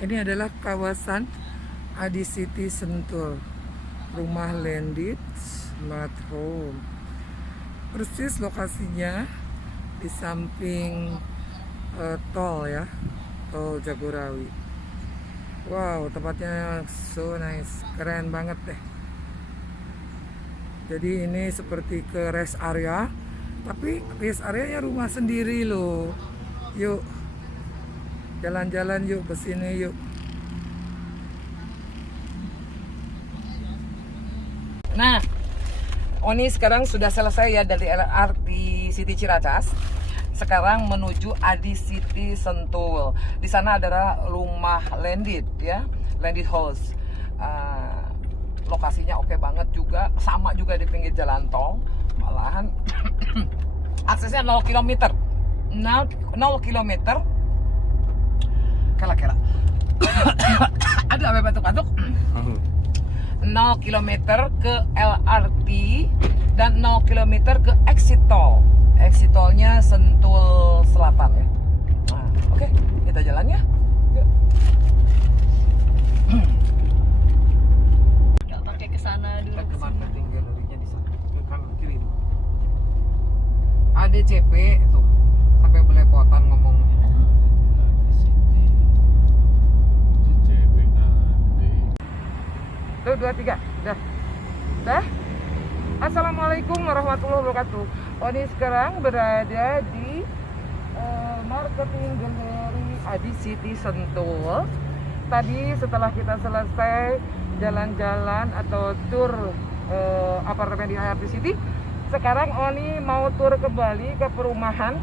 Ini adalah kawasan Adi City Sentul, rumah landed smart home. Persis lokasinya di samping tol ya, tol Jagorawi. Wow, tempatnya so nice, keren banget deh. Jadi ini seperti ke rest area, tapi rest areanya rumah sendiri loh. Yuk, jalan-jalan yuk ke sini yuk. Nah, Oni sekarang sudah selesai ya dari LRT City Ciracas. Sekarang menuju Adi City Sentul. Di sana adalah rumah landed ya, landed house. Lokasinya oke banget juga, sama juga di pinggir jalan tol. Malahan aksesnya 0 km. 0 km. Kela-kela. Ada apa batuk-batuk? 0 km ke LRT dan 0 km ke exit tol. Exit tolnya Sentul Selatan ya. Nah, oke, kita jalan ya. Yuk. Nggak pakai ke sana dulu. Kita ke marketing galerinya di sana. Ke kanan kiri. ADCP tuh sampai belepotan ngomongnya. Tuh 2, 3, dah. Assalamualaikum warahmatullahi wabarakatuh. Oni sekarang berada di marketing galeri Adi City Sentul. Tadi setelah kita selesai jalan-jalan atau tour apartemen di LRT City, sekarang Oni mau tour kembali ke perumahan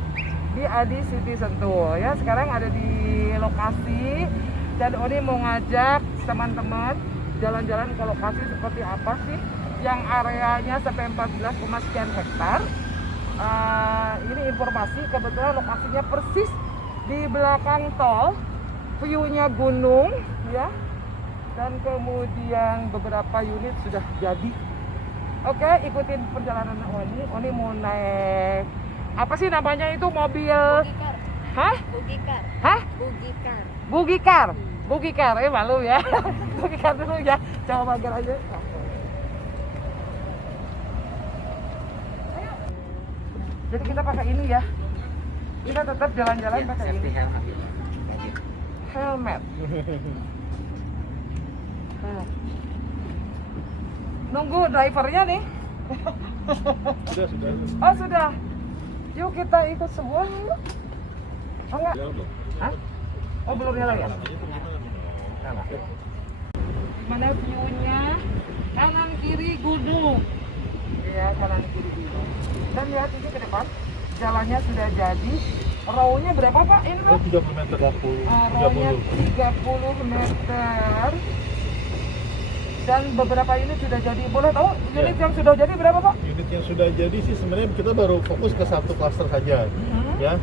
di Adi City Sentul ya. Sekarang ada di lokasi dan Oni mau ngajak teman-teman jalan-jalan ke lokasi seperti apa sih yang areanya sampai 14, sekian hektar. Ini informasi, kebetulan lokasinya persis di belakang tol, view-nya gunung ya, dan kemudian beberapa unit sudah jadi. Oke, ikutin perjalanan Oni. Oni mau naik apa sih namanya itu mobil? Bugikar. Hah? Bugikar. Hah? Bugikar. Bugikar. Bugikar, malu ya. Bugikar dulu ya. Coba mager aja. Ayo. Jadi kita pakai ini ya. Kita tetap jalan-jalan pakai ini. Helmet. Nunggu drivernya nih. Sudah. Oh sudah. Yuk kita ikut semua yuk. Oh enggak? Hah? Oh belum nyala ya? Mana view-nya? Kanan kiri gunung. Iya, kanan kiri gunung. Dan lihat ini ke depan, jalannya sudah jadi. Row-nya berapa Pak? Ini Pak? 30 meter. Row-nya 30 meter. Dan beberapa unit sudah jadi. Boleh tahu unit yang sudah jadi berapa Pak? Unit yang sudah jadi sih sebenarnya kita baru fokus ke satu klaster saja. Ya,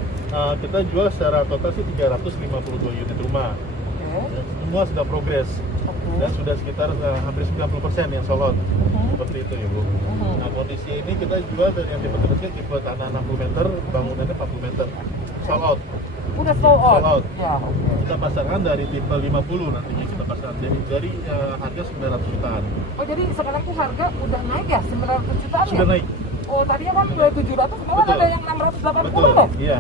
kita jual secara total sih 352 unit rumah. Ya, semua sudah progres. Dan sudah sekitar hampir 90% yang sold out. Seperti itu ya Bu. Nah kondisi ini kita jual dari yang tipe terkecil, tipe tanah 60 meter, bangunannya 40 meter. Sold out. Udah sold out? Sold out. Ya, oke. Kita pasarkan dari tipe 50 nantinya kita pasarkan dari harga 900 jutaan. Oh jadi sekarang tuh harga udah naik ya? 900 jutaan Sudah ya? naik. Oh tadinya kan 700, malah Betul. ada yang 680 Betul, loh. iya.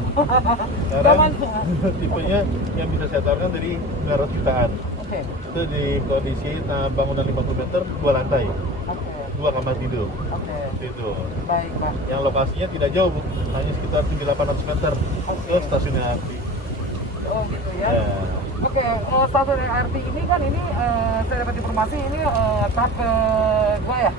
Zaman. Sekarang tipenya yang bisa saya tawarkan dari 900 jutaan. Oke. Itu di kondisi bangunan 50 meter, 2 lantai, Oke. 2 kamar tidur. Oke. Seperti itu. Baik, Pak. Yang lokasinya tidak jauh, Bu. Hanya sekitar 700-800 meter ke stasiun LRT. Oh gitu ya. Ya. Oke, stasiun LRT ini kan saya dapat informasi ini tahap kedua ya?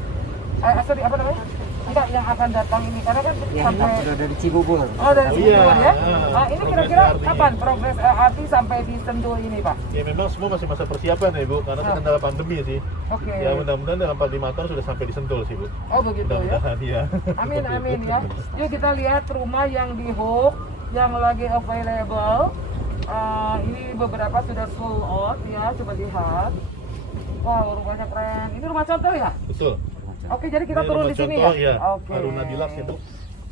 Sorry, apa namanya? Enggak, yang akan datang ini karena kan sampai sudah dari Cibubur. Oh dari Oh, Cibubur iya. ya? Ini Progres kira-kira LRT -nya. kapan progres LRT sampai di Sentul ini Pak? Ya memang semua masih masa persiapan ya Bu, karena kendala pandemi sih. Oke. Ya mudah-mudahan dalam 4-5 tahun sudah sampai di Sentul sih Bu. Oh begitu ya? Mudah-mudahan ya. Amin amin ya. Yuk kita lihat rumah yang di Hook yang lagi available. Ini beberapa sudah sold out ya, coba lihat. Wow, rumahnya keren. Ini rumah contoh ya? Betul. Oke, jadi kita Ini turun rumah di sini contoh, ya? ya. Oke. Aruna Deluxe ya Bu.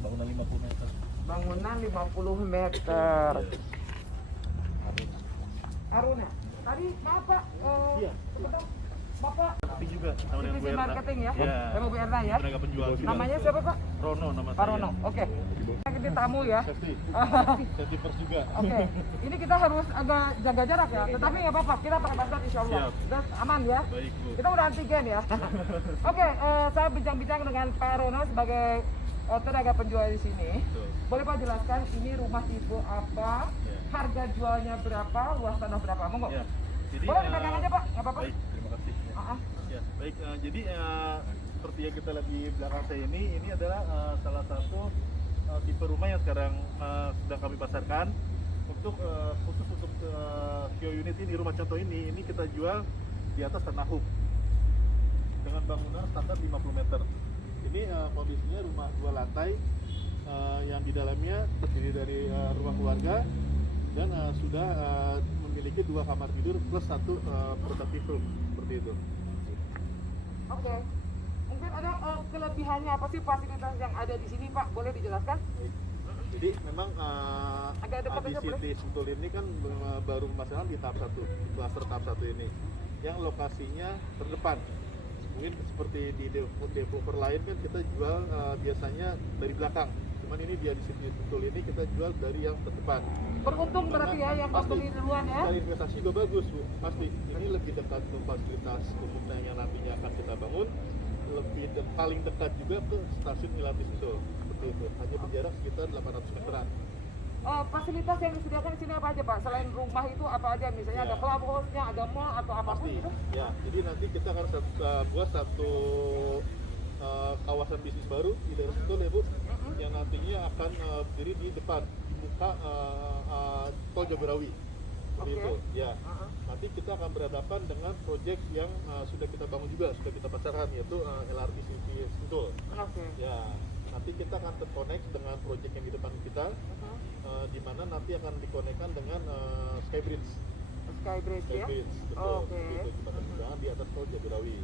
Bangunan 50 meter. Bangunan 50 meter. Aruna. Tadi maaf Pak, Iya. sebentar. Bapak Marketing juga sama dengan Bu divisi Erna. marketing ya? Iya. Sama Bu Erna ya? Tenaga penjual juga. Namanya siapa Pak? Rono nama saya. Pak Rono, oke. Ini tamu ya. Safety. Safety first juga. Oke, ini kita harus agak jaga jarak ya, tetapi nggak apa-apa, kita pakai masker insya Allah. Siap. Udah aman ya. Baik Bu. Kita udah antigen ya. Oke, saya bincang-bincang dengan Pak Rono sebagai tenaga penjual di sini. Betul. Boleh Pak jelaskan ini rumah tipe apa, Ya. harga jualnya berapa, luas tanah berapa? Monggo. Ya. Jadi, Boleh dipegang aja Pak, nggak apa-apa. Baik, terima kasih. Ya. Ah, ah. Ya, baik. Jadi seperti yang kita lihat di belakang saya ini adalah salah satu tipe rumah yang sekarang sedang kami pasarkan untuk khusus untuk Kio unit ini, rumah contoh ini kita jual di atas tanah hub dengan bangunan standar 50 meter. Ini kondisinya rumah 2 lantai yang di dalamnya terdiri dari rumah keluarga dan sudah memiliki 2 kamar tidur plus 1 protective room seperti itu. Oke. Mungkin ada kelebihannya apa sih fasilitas yang ada di sini Pak? Boleh dijelaskan? Jadi memang Agak dekat aja, City Sentul ini kan baru pemasangan di tahap 1, di klaster tahap 1 ini, yang lokasinya terdepan. Mungkin seperti di developer lain kan kita jual biasanya dari belakang. Cuman ini di City Sentul ini kita jual dari yang terdepan. Beruntung berarti ya yang pas beli duluan ya. Dari investasi juga bagus Bu, pasti. Ini lebih dekat ke fasilitas umum yang nantinya akan kita bangun, paling dekat juga ke stasiun LRT Sentul. Seperti itu, hanya berjarak sekitar 800 meteran. Fasilitas yang disediakan di sini apa aja Pak? Selain rumah itu apa aja? Misalnya Ya. ada clubhouse-nya, ada mall atau apapun Pasti, gitu? ya. Jadi nanti kita akan buat satu kawasan bisnis baru di daerah Sentul ya Bu, yang nantinya akan berdiri di depan, di muka tol Jagorawi. Seperti Oke. itu, ya. Nanti kita akan berhadapan dengan proyek yang sudah kita bangun juga, sudah kita pasarkan, yaitu LRT City Sentul. Oke. Ya, nanti kita akan terkonek dengan proyek yang di depan kita, di mana nanti akan dikonekkan dengan Skybridge. Skybridge ya? Skybridge, betul. Oke. Itu jembatan penyeberangan di atas tol Jagorawi.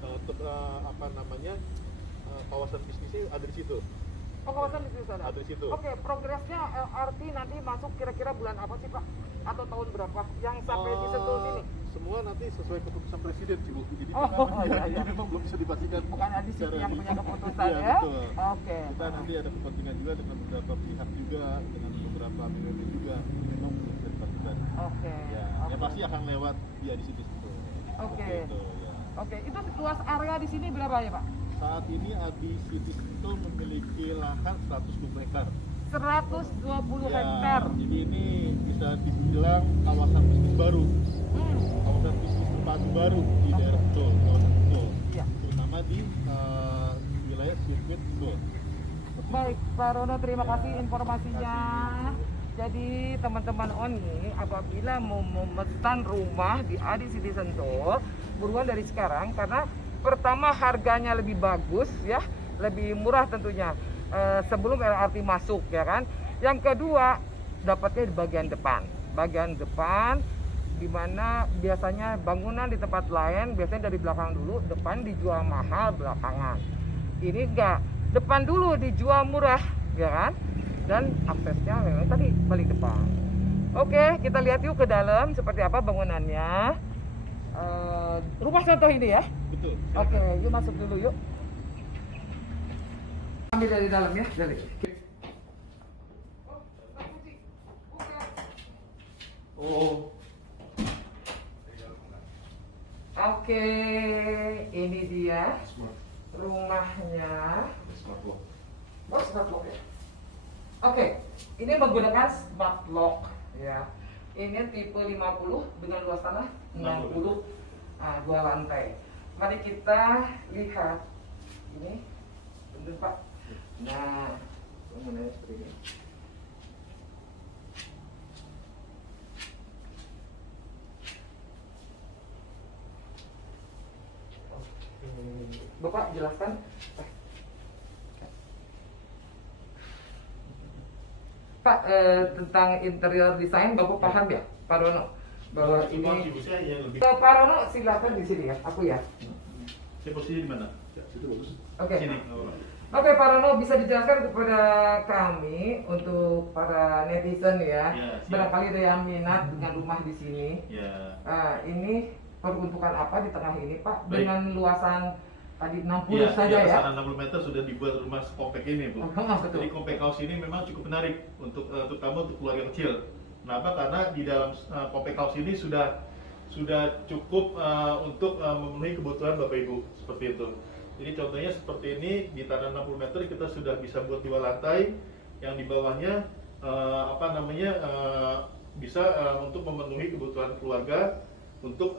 Untuk apa namanya kawasan bisnisnya ada di situ. Oh, kawasan di sana. Ada di situ. Oke, progresnya LRT nanti masuk kira-kira bulan apa sih Pak? Atau tahun berapa yang sampai di Sentul sini? Semua nanti sesuai keputusan presiden sih Bu. Jadi Oh, memang, iya, iya. memang belum bisa dipastikan. Bukan di sini yang punya keputusan Iya, ya? betul. Oke. Kita nanti ada kepentingan juga dengan beberapa pihak juga, dengan beberapa BUMN juga. Memang belum bisa dipastikan. Oke. Ya, Oke. ya pasti akan lewat dia di situ. Oke. Seperti itu, ya. Oke, itu luas area di sini berapa ya Pak? Saat ini Adi City Sentul memiliki lahan 120 hektar. 120 Ya, hektar. jadi ini bisa dibilang kawasan bisnis baru, kawasan bisnis terpadu baru di daerah Sentul, kawasan Sentul, Iya. terutama di wilayah sirkuit Sentul. Baik, Pak Rono, terima kasih informasinya. Jadi teman-teman Oni, apabila mau memesan rumah di Adi City Sentul, buruan dari sekarang karena pertama harganya lebih bagus ya, lebih murah tentunya sebelum LRT masuk ya kan. Yang kedua dapatnya di bagian depan di mana biasanya bangunan di tempat lain biasanya dari belakang dulu, depan dijual mahal belakangan. Ini enggak, depan dulu dijual murah ya kan, dan aksesnya memang tadi paling depan. Oke, kita lihat yuk ke dalam seperti apa bangunannya. Rumah contoh ini ya. Betul. Oke, yuk masuk dulu yuk. Ambil dari dalam ya, dari. Oh. Oke, ini dia rumahnya. Oh, smart lock ya. Oke, ini menggunakan smart lock ya. Ini tipe 50 dengan luas tanah 60, 2 lantai. Mari kita lihat ini, bener Pak. Nah, bangunannya seperti ini. Bapak jelaskan. Pak, tentang interior desain Bapak paham ya, Pak Rono? Bahwa ini Saya yang lebih. Pak Rono silakan di sini ya, aku ya. Saya posisi di mana? Ya, situ bagus. Oke. Sini. Oh. Oke, Pak Rono, bisa dijelaskan kepada kami untuk para netizen ya, Ya, siap. barangkali ada yang minat dengan rumah di sini. Ya. Ini peruntukan apa di tengah ini, Pak? Baik. Dengan luasan tadi 60 Ya, saja ya? Sana 60 meter sudah dibuat rumah sekompak ini, Bu. Betul. Jadi compact house ini memang cukup menarik untuk terutama untuk keluarga kecil. Kenapa? Karena di dalam compact house ini sudah cukup untuk memenuhi kebutuhan Bapak Ibu seperti itu. Jadi contohnya seperti ini di tanah 60 meter kita sudah bisa buat 2 lantai yang di bawahnya bisa untuk memenuhi kebutuhan keluarga untuk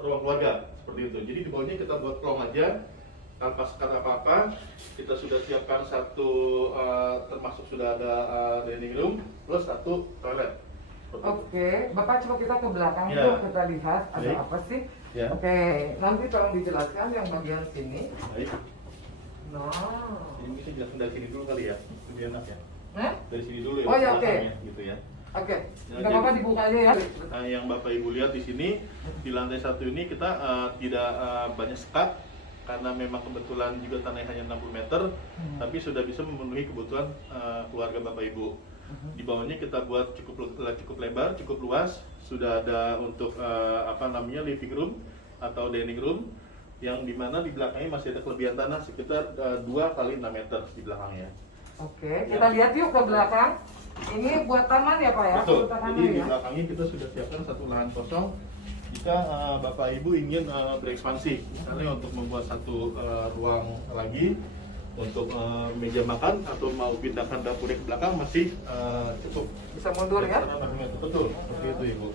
ruang keluarga seperti itu. Jadi di bawahnya kita buat plong aja tanpa sekat apa-apa. Kita sudah siapkan satu termasuk sudah ada dining room plus satu toilet. Oke, Bapak coba kita ke belakang Ya. tuh, kita lihat ada Baik. apa sih? Ya. Oke, nanti tolong dijelaskan yang bagian sini. Baik. Nah, Jadi mungkin jelaskan dari sini dulu kali ya, lebih enak ya. Dari Dari sini dulu ya. Oh, ya, oke. belakangnya, gitu ya. Oke, Ya, nggak apa-apa dibuka aja ya. Nah, yang Bapak Ibu lihat di sini di lantai 1 ini kita tidak banyak sekat karena memang kebetulan juga tanahnya hanya 60 meter, tapi sudah bisa memenuhi kebutuhan keluarga Bapak Ibu. Di bawahnya kita buat cukup lebar, cukup luas. Sudah ada untuk living room atau dining room, yang dimana di belakangnya masih ada kelebihan tanah sekitar 2 kali 6 meter di belakangnya. Oke, kita lihat yuk ke belakang. Ini buat taman ya Pak ya? Betul. Buat taman Jadi di ya? belakangnya kita sudah siapkan satu lahan kosong. Jika Bapak Ibu ingin berekspansi, misalnya untuk membuat satu ruang lagi untuk meja makan atau mau pindahkan dapurnya ke belakang masih cukup. Bisa mundur ya? Betul, seperti itu Ibu.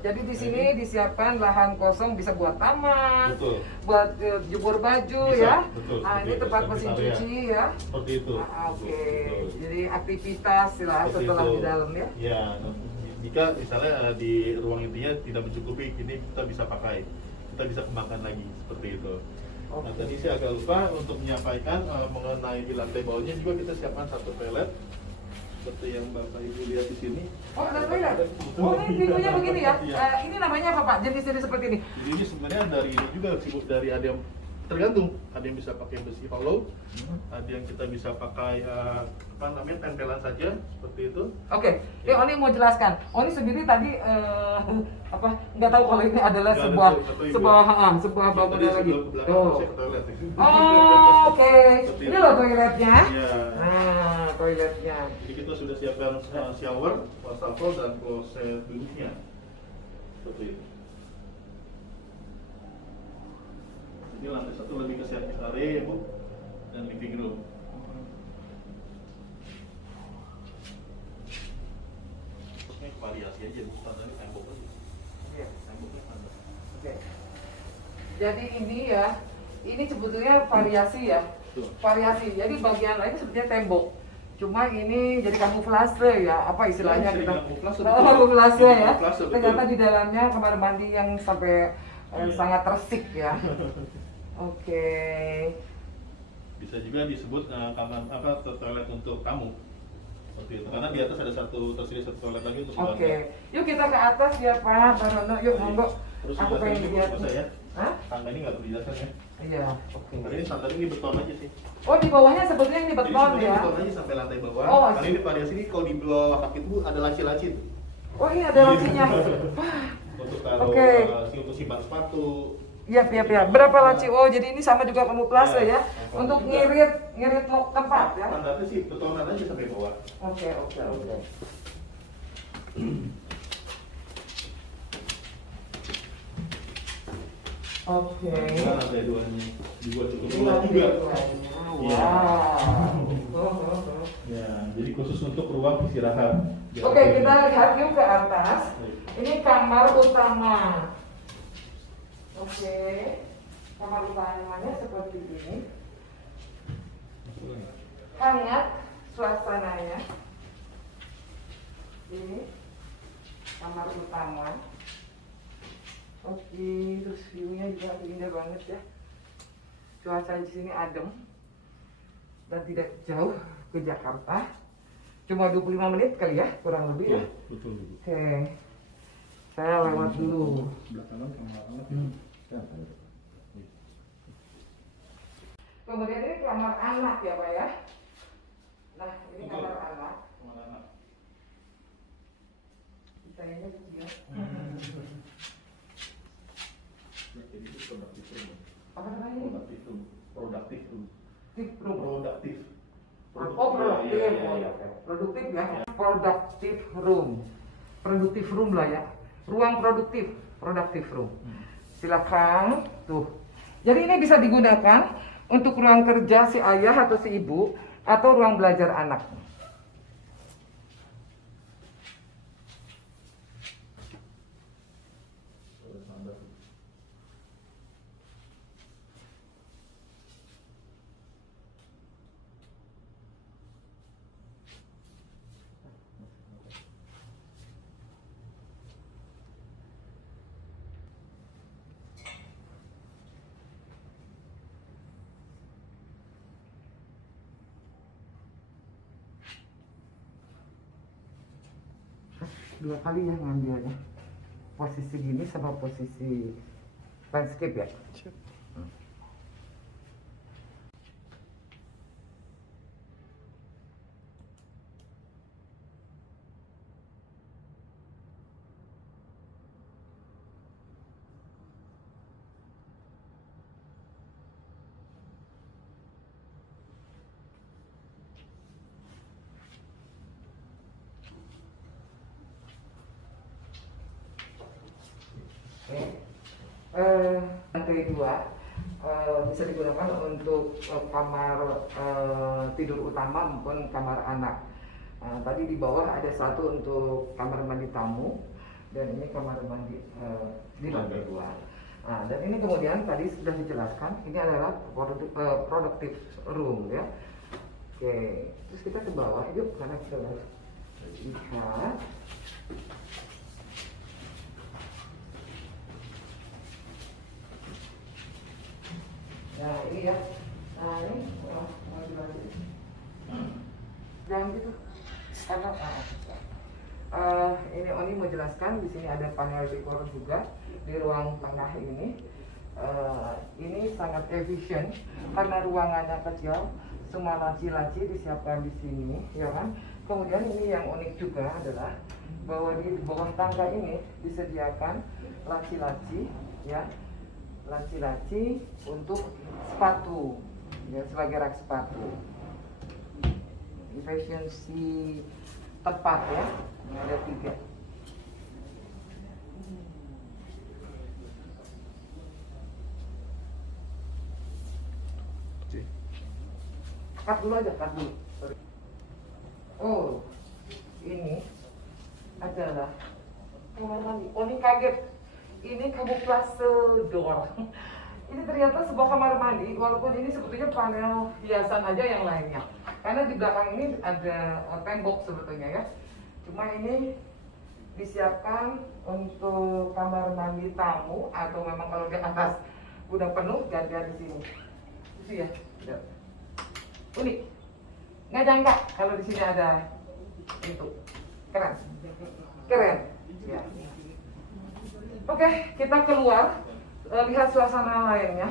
Jadi di sini disiapkan lahan kosong bisa buat taman, Betul. buat jemur baju Bisa, ya. betul, Nah, seperti ini itu, tempat seperti mesin area. cuci ya. Seperti itu. Oke, Betul. jadi aktivitas lah Seperti setelah itu. di dalam ya. Ya, jika misalnya di ruang intinya tidak mencukupi, ini kita bisa pakai, kita bisa kembangkan lagi seperti itu. Nah, Oke. tadi saya agak lupa untuk menyampaikan mengenai di lantai bawahnya juga kita siapkan satu toilet seperti yang Bapak Ibu lihat di sini. Oh, ada toilet. Oh, ini pintunya begini ya. Iya. Ini namanya apa Pak? Jenis-jenis seperti ini. Jadi ini sebenarnya dari ini juga sibuk dari ada yang tergantung, ada yang bisa pakai besi hollow, ada yang kita bisa pakai tempelan saja seperti itu. Oke, Oni mau jelaskan. Oni sendiri tadi nggak tahu kalau ini adalah Nggak ada sebuah tuh, Ibu. sebuah Tadi bangunan lagi. sebelum ke belakang Tuh. saya ke toilet. Oh, oke. Seperti Ini itu. loh toiletnya. Iya. Nah, toiletnya. Jadi kita sudah siapkan shower, wastafel dan kloset duduknya. Seperti itu. Ini lantai 1 lebih ke service area ya Bu, dan living room. Ini variasi aja, standarnya tembok aja. Iya. Temboknya standar. Oke. Jadi ini ya, ini sebetulnya variasi ya. Betul. Variasi. Jadi bagian lain sebetulnya tembok. Cuma ini jadi kamuflase ya, apa istilahnya Bisa kita? dibilang kamuflase, Oh, betul. kamuflase ya. Kamuflase, betul. Ternyata di dalamnya kamar mandi yang sampai Iya. sangat resik ya. Oke. Bisa juga disebut toilet untuk tamu. Seperti itu. Karena di atas ada tersedia satu toilet lagi untuk keluarga. Oke. Yuk kita ke atas ya Pak Barono. Yuk monggo. Terus Aku juga pengen tadi lihat. Bu, saya, Hah? tangga ini nggak perlu dijelaskan ya. Iya. Oke. Karena ini standar ini beton aja sih. Oh di bawahnya sebetulnya ini Jadi beton sebenarnya ya. beton aja sampai lantai bawah. Oh, Karena ini variasi ini kalau di bawah kaki itu ada laci-laci tuh. Oh ini ada lacinya. Untuk taruh Oke. untuk simpan sepatu. Iya, Berapa laci? Oh, jadi ini sama juga kamuflase ya. Ya, Untuk juga. ngirit tempat ya. Standarnya sih betonan aja sampai bawah. Oke. Oke. Nah, lantai 2-nya dibuat cukup Ini luas lantai juga. duanya. Iya. Wow. Ya, jadi khusus untuk ruang istirahat. Oke, kita lihat yuk ke atas. Ini kamar utama. Oke. Kamar utamanya seperti ini. Hangat suasananya. Ini kamar utama. Oke, terus view-nya juga indah banget ya. Cuaca di sini adem dan tidak jauh ke Jakarta. Cuma 25 menit kali ya, kurang lebih ya. Betul. Oke. Saya lewat dulu. Sebelah kanan kamar anak. Kemudian ini kamar anak ya Pak ya. Nah ini Betul. kamar anak. Kemana? Kayaknya dia. Jadi itu produktif room. Apa namanya ini? Produktif room. Produktif room. Tip room. Produktif. Oh produktif, Iya, iya, oh, iya. ya. Produktif ya. Productive room. Produktif room lah ya. Ruang produktif, productive room. Silakan tuh. Jadi ini bisa digunakan untuk ruang kerja si ayah atau si ibu atau ruang belajar anak. Dua kali ya ngambilnya. Posisi gini sama posisi landscape ya. Lantai dua bisa digunakan untuk kamar tidur utama maupun kamar anak. Tadi di bawah ada satu untuk kamar mandi tamu dan ini kamar mandi di lantai dua. Dan ini kemudian tadi sudah dijelaskan ini adalah productive room ya. Oke, terus kita ke bawah yuk karena kita lihat. Nah ini ya, nah ini jangan gitu, karena ini Oni mau jelaskan di sini ada panel dekor juga di ruang tengah ini. Ini sangat efisien karena ruangannya kecil, semua laci-laci disiapkan di sini, ya kan? Kemudian ini yang unik juga adalah bahwa di bawah tangga ini disediakan laci-laci, ya. Laci-laci untuk sepatu ya sebagai rak sepatu. Efisiensi tepat ya. Ini ada 3. Cut dulu aja, cut dulu. Sorry. Oh, ini adalah kamar mandi. Oh, ini kaget. Ini kamuflase door. Ini ternyata sebuah kamar mandi, walaupun ini sebetulnya panel hiasan aja yang lainnya. Karena di belakang ini ada tembok sebetulnya ya. Cuma ini disiapkan untuk kamar mandi tamu atau memang kalau di atas udah penuh gantian di sini. Itu ya. Unik. Nggak nyangka kalau di sini ada itu. Keren. Keren. Ya. Oke, kita keluar lihat suasana lainnya.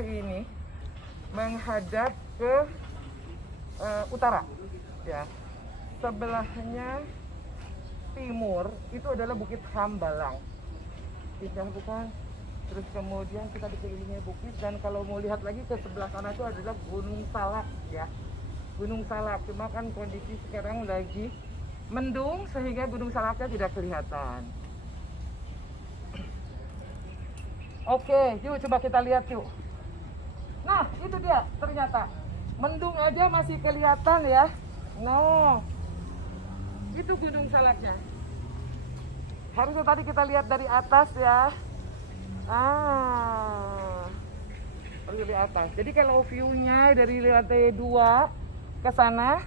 Ini menghadap ke utara, ya. Sebelahnya timur itu adalah Bukit Hambalang. Kita bukan. Terus kemudian kita dikelilingi bukit dan kalau mau lihat lagi ke sebelah sana itu adalah Gunung Salak, ya. Gunung Salak, cuma kan kondisi sekarang lagi mendung sehingga Gunung Salaknya tidak kelihatan. Oke, yuk coba kita lihat yuk. Nah, itu dia ternyata mendung aja masih kelihatan ya. No, itu Gunung Salaknya. Harusnya tadi kita lihat dari atas ya. Harus dari atas. Jadi kalau view-nya dari lantai 2 ke sana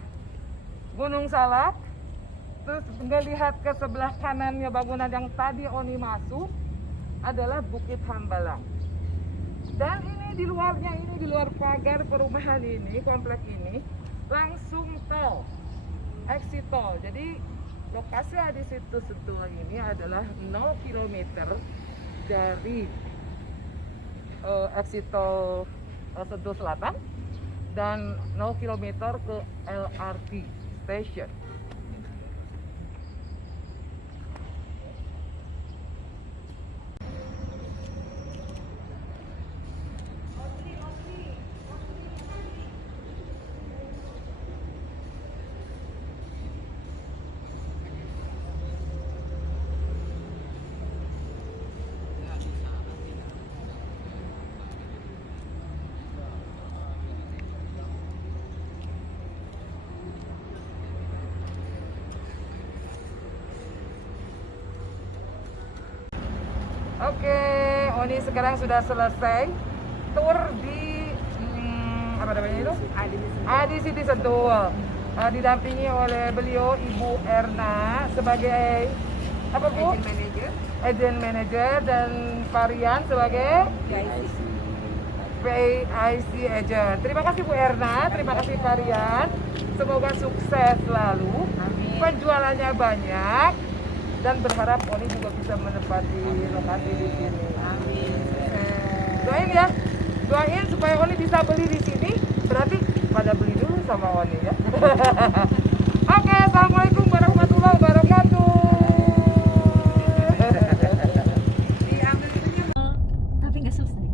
Gunung Salak, terus ngelihat ke sebelah kanannya bangunan yang tadi Oni masuk adalah Bukit Hambalang. Dan ini di luarnya, ini di luar pagar perumahan ini, komplek ini langsung tol, exit tol. Jadi lokasi di situ Sentul ini adalah 0 km dari exit tol Sentul Selatan dan 0 km ke LRT station. Oke, Oni sekarang sudah selesai tour di apa namanya itu? Adi City Sentul. Didampingi oleh beliau Ibu Erna sebagai apa Bu? Agent manager dan Varian sebagai PIC agent. Terima kasih Bu Erna, terima kasih Varian. Semoga sukses selalu. Penjualannya banyak. Dan berharap Oni juga bisa menempati lokasi di sini. Amin. Doain ya, doain supaya Oni bisa beli di sini. Berarti pada beli dulu sama Oni ya. Oke, assalamualaikum warahmatullahi wabarakatuh. Diambil itunya. Tapi nggak selesai.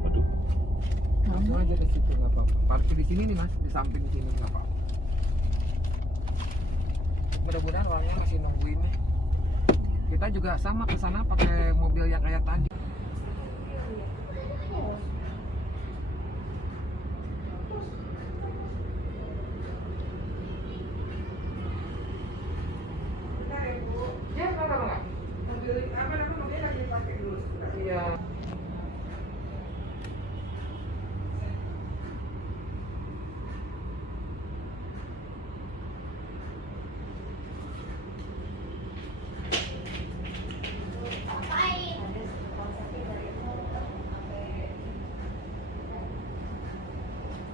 Waduh. Langsung aja ke situ nggak apa-apa. Parkir di sini nih Mas, di samping sini nggak apa-apa. Mudah-mudahan orangnya masih nungguin nih. Kita juga sama ke sana pakai mobil yang kayak tadi. Ya, enggak? Mobil apa namanya? Mobilnya lagi dipakai dulu. Iya.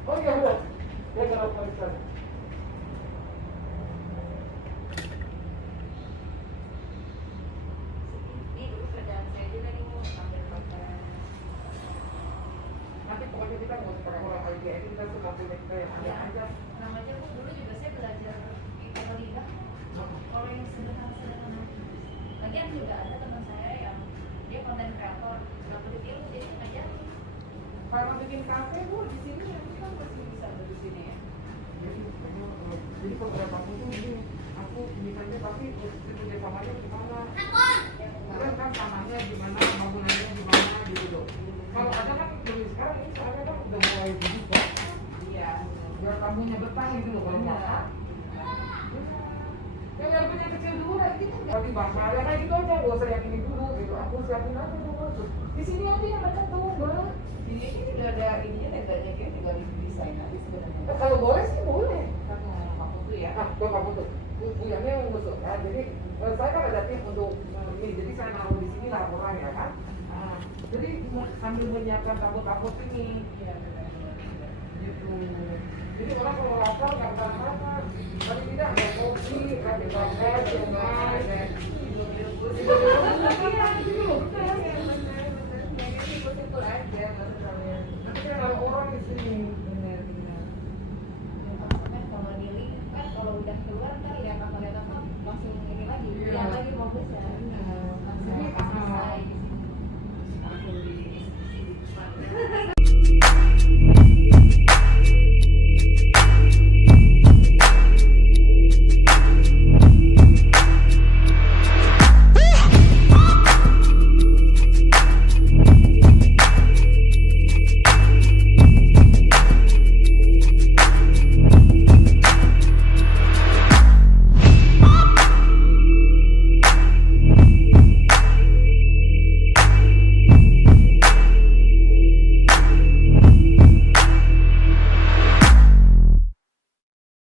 Oh iya, Bu. Dia kalau periksa. Ini dulu kerjaan saya juga nih mau ambil pakai. Nanti pokoknya kita mau pakai orang IGN, kita semua punya kita yang ada aja. Namanya Bu, dulu juga saya belajar di Katolik. Kalau yang sederhana-sederhana. Lagian juga ada teman saya yang dia konten kreator, nggak perlu ilmu, jadi ngajar. Kalau bikin kafe, Bu, di sini nanti kan masih bisa ada di sini ya. Jadi beberapa aku tuh ini, aku misalnya tapi kerja samanya gimana? Terus kan tanahnya gimana, bangunannya gimana gitu loh. Kalau ada kan dari sekarang ini soalnya kan udah mulai dibuka. Iya. Biar kamunya betah gitu loh kalau masak. Yang punya kecil dulu lah itu kan. Kalau dibakar ya kayak gitu aja, gak usah yang ini dulu gitu. Aku siapin aja dulu. Di sini aja yang dekat tuh, Mbak. Ini juga ada ininya, tendanya gitu, tinggal desain aja sebenarnya. Kalau boleh sih boleh. Kamu tuh ya. Ah, tuh kamu tuh. Buyangnya yang ngusuk ya. Jadi saya kan ada tim untuk ini, jadi saya naruh di sini lah orang ya kan. Nah, jadi sambil menyiapkan tabut-tabut ini. Iya, gitu. Jadi orang kalau lapar nggak makan, paling tidak ada kopi, ada kafe, ada